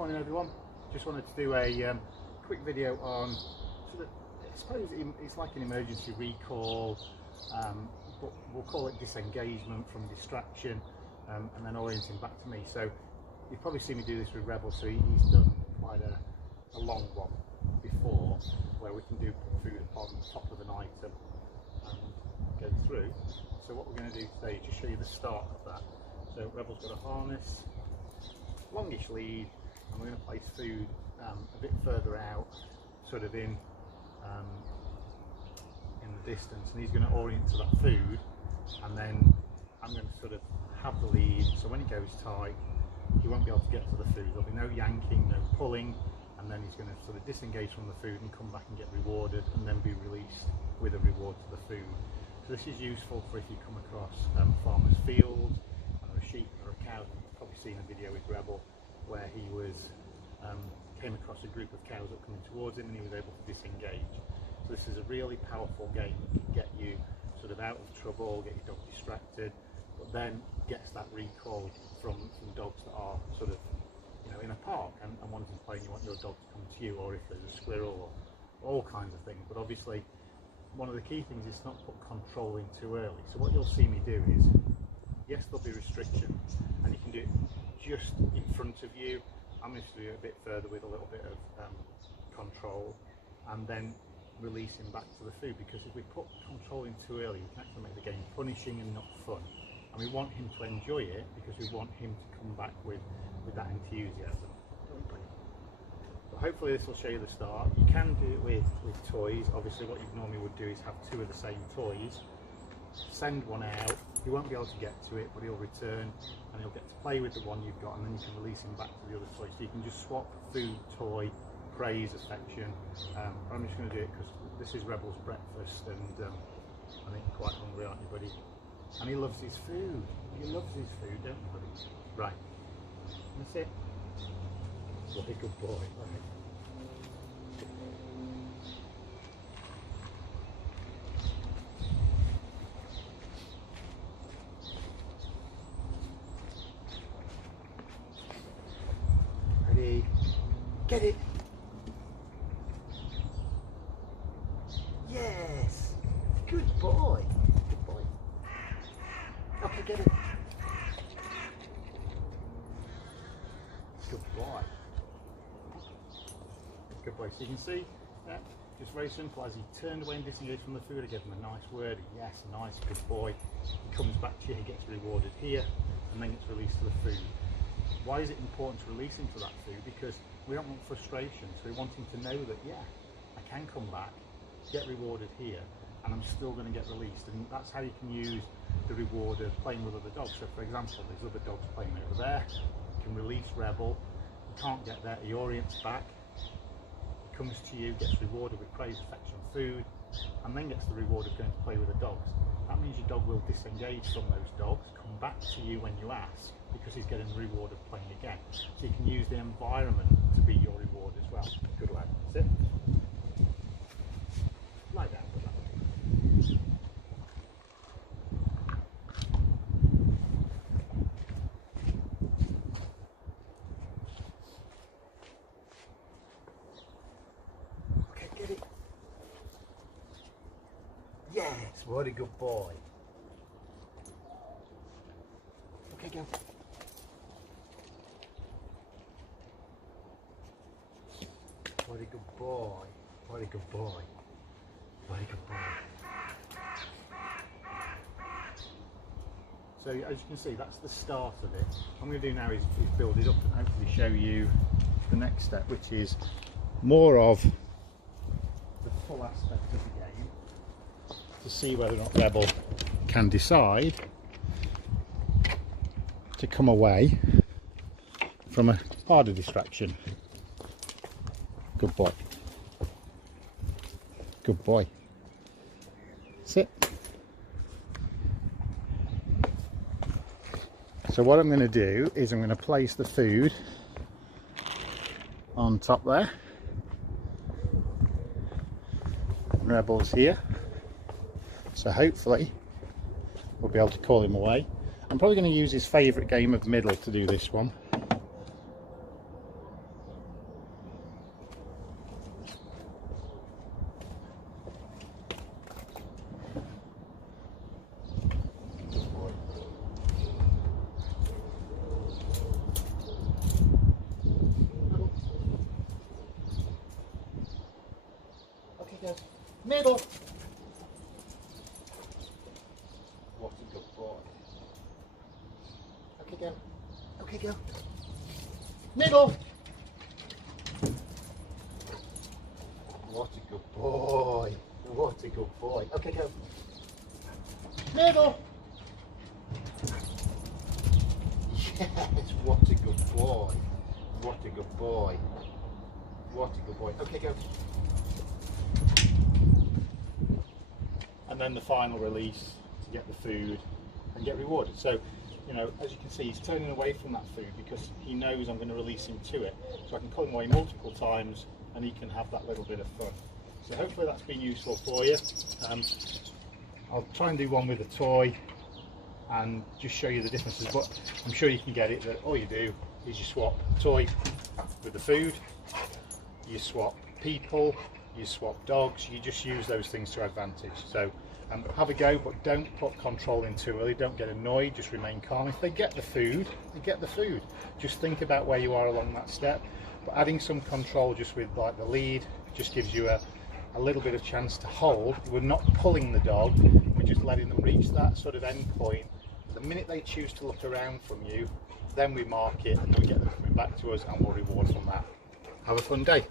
Morning everyone. Just wanted to do a quick video on sort of, I suppose it's like an emergency recall, but we'll call it disengagement from distraction, and then orienting back to me. So you've probably seen me do this with Rebel, so he's done quite a long one before, where we can do put food upon top of an item and go through. So what we're going to do today is just show you the start of that. So Rebel's got a harness, longish lead, and we're going to place food a bit further out, sort of in the distance, and he's going to orient to that food, and then I'm going to sort of have the lead, so when it goes tight he won't be able to get to the food. There'll be no yanking, no pulling, and then he's going to sort of disengage from the food and come back and get rewarded, and then be released with a reward to the food. So this is useful for if you come across farmer's field, or a sheep or a cow. You've probably seen a video with Rebel where he was came across a group of cows that were coming towards him, and he was able to disengage. So this is a really powerful game that can get you sort of out of trouble, get your dog distracted, but then gets that recall from dogs that are sort of, you know, in a park and wanting to play, and you want your dog to come to you, or if there's a squirrel, or all kinds of things. But obviously one of the key things is not put control in too early. So what you'll see me do is, yes, there'll be restriction, and you can do it just in front of you. I'm going to do it a bit further with a little bit of control, and then release him back to the food, because if we put control in too early, we can actually make the game punishing and not fun. And we want him to enjoy it, because we want him to come back with that enthusiasm. But hopefully this will show you the start. You can do it with toys. Obviously what you normally would do is have two of the same toys, send one out, he won't be able to get to it, but he'll return and he'll get to play with the one you've got, and then you can release him back to the other toy. So you can just swap food, toy, praise, affection. I'm just going to do it because this is Rebel's breakfast, and I think you're quite hungry, aren't you, buddy? And he loves his food. He loves his food, don't you, buddy? Right, that's it. What a good boy. Right. Ready? Get it. Yes. Good boy. Good boy. Okay, get it. Good boy. Good boy. So you can see, yeah, just very simple. As he turned away and disengaged from the food, I gave him a nice word. Yes, nice, good boy. He comes back to you, he gets rewarded here, and then gets released to the food. Why is it important to release him to that food? Because we don't want frustration, so we want him to know that, yeah, I can come back, get rewarded here, and I'm still going to get released. And that's how you can use the reward of playing with other dogs. So for example, there's other dogs playing over there, you can release Rebel, he can't get there, he orients back, he comes to you, gets rewarded with praise, affection, food, and then gets the reward of going to play with the dogs. That means your dog will disengage from those dogs, come back to you when you ask, because he's getting the reward of playing again. So you can use the environment to be your reward as well. Good lad. Sit. Lie down. Good lad. Okay, get it. Yes, what a good boy. Okay, go. What a good boy. What a good boy. What a good boy. So as you can see, that's the start of it. What I'm going to do now is build it up and hopefully show you the next step, which is more of the full aspect of the game, to see whether or not Rebel can decide to come away from a harder distraction. Good boy. Good boy. Sit. So what I'm going to do is I'm going to place the food on top there. Rebel's here. So hopefully we'll be able to call him away. I'm probably going to use his favourite game of middle to do this one. Middle. What a good boy. Okay, go. Okay, go. Middle. What a good boy. What a good boy. Okay, go. Middle. Yes, what a good boy. What a good boy. What a good boy. Okay, go. And then the final release to get the food and get rewarded. So, you know, as you can see, he's turning away from that food because he knows I'm going to release him to it. So I can pull him away multiple times and he can have that little bit of fun. So hopefully that's been useful for you. I'll try and do one with a toy and just show you the differences, but I'm sure you can get it that all you do is you swap toy with the food, you swap people, you swap dogs, you just use those things to advantage. So have a go, but don't put control in too early, don't get annoyed, just remain calm. If they get the food, they get the food. Just think about where you are along that step, but adding some control just with like the lead just gives you a little bit of chance to hold. We're not pulling the dog, we're just letting them reach that sort of end point. The minute they choose to look around from you, then we mark it and we get them coming back to us and we'll reward from that. Have a fun day.